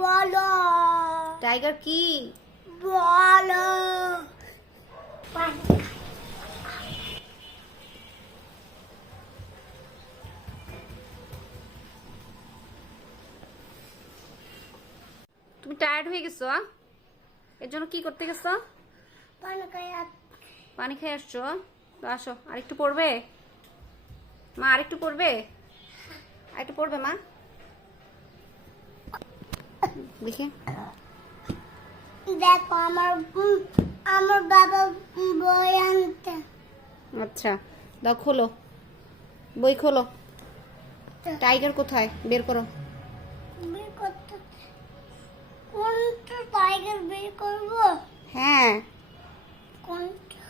বলো টাইগার কি? বলো তুমি টায়ার্ড হয়ে গেছো? এর জন্য কি করতে গেছো? পানি খেয়ে আসছো? তো আসো, আরেকটু পড়বে মা, আরেকটু পড়বে, আরেকটু পড়বে মা, দেখি। দেখো আমার বাবা বই আনতে। আচ্ছা দাও, খোলো, বই খোলো। টাইগার কোথায়? বের করো। বের করতে কোনটা টাইগার বের করবো? হ্যাঁ, কোনটা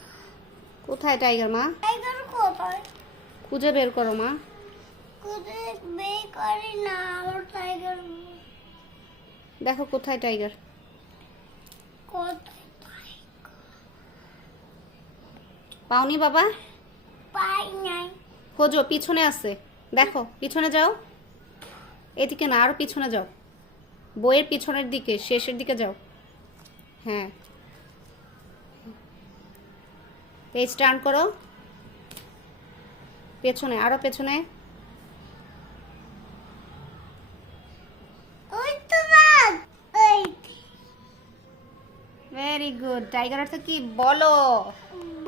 কোথায় টাইগার মা? টাইগার কোথায়? খুঁজে বের করো মা। কোথায় বের করি না আমার টাইগার। দেখো কোথায় টাইগার। কোথায় পাওনি বাবা? পাই নাই। খোঁজো, পিছনে আছে, দেখো পিছনে যাও, এদিকে না, আরো পিছনে যাও, বইয়ের পিছনের দিকে, শেষের দিকে যাও। হ্যাঁ, পেজ টার্ন করো, পেছনে, আরো পেছনে। ওই তো বাঘ। ওই ভেরি গুড। টাইগার অর্থ কি বলো?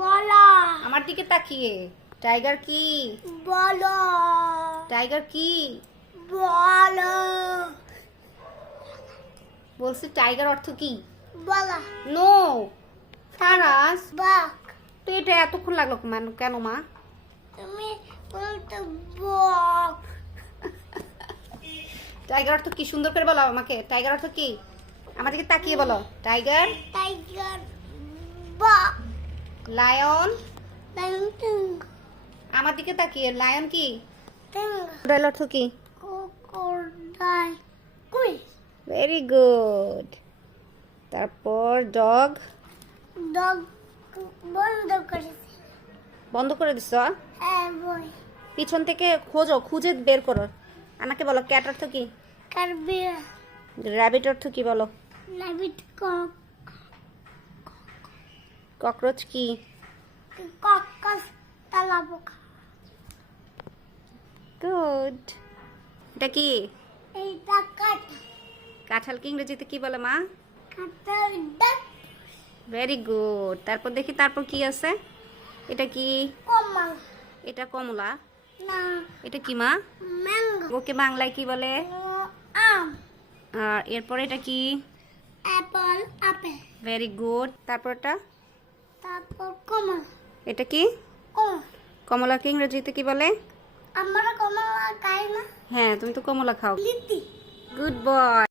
বলো আমার দিকে তাকিয়ে। টাইগার কি? বলো টাইগার কি? বলো বলছি টাইগার অর্থ কি? বলো নো ফারাস, বাঘ। তো এটা এতক্ষণ লাগলো কেন মা? তুমি বলতে বাঘ। টাইগার অর্থ কি? সুন্দর করে বলো আমাকে। টাইগার অর্থ কি? আমার দিকে তাকিয়ে বলো। টাইগার। টাইগার বাঘ। লায়ন। টাইগার আমার দিকে তাকিয়ে। লায়ন কি? টাইগার ক্রোকোডাইল অর্থ কি? ক্রোকোডাইল কুইল। Very good. তারপর ডগ। ডগ বন্ধ করেছি। বন্ধ করে দিছ? হ্যাঁ বই। পিছন থেকে খোঁজো, খুঁজে বের করো। আমাকে বলো ক্যাট অর্থ কি? কারবি র্যাবিট অর্থ কি বলো? লাইট কক ককরোচ কি? কক্কস তালাবোকা। গুড। এটা কি? এইটা কাট কাঁঠালকে ইংরেজিতে কি বলে মা? কাটার ডাক ভেরি গুড। তারপর দেখি, তারপর কি আছে? এটা কি? কমল। এটা কমলা। না এটা কি মা? ম্যাঙ্গো। ওকে বাংলায় কি বলে? আম। আর এরপর এটা কি? অ্যাপল আপেল। Very good. তারপরটা? তারপর কমল। এটা কি? কমল। কমলাকে ইংরেজিতে কি বলে? আমরা কমলা খাই না। হ্যাঁ, তুমি তো কমলা খাও। লিচি। গুড বয়।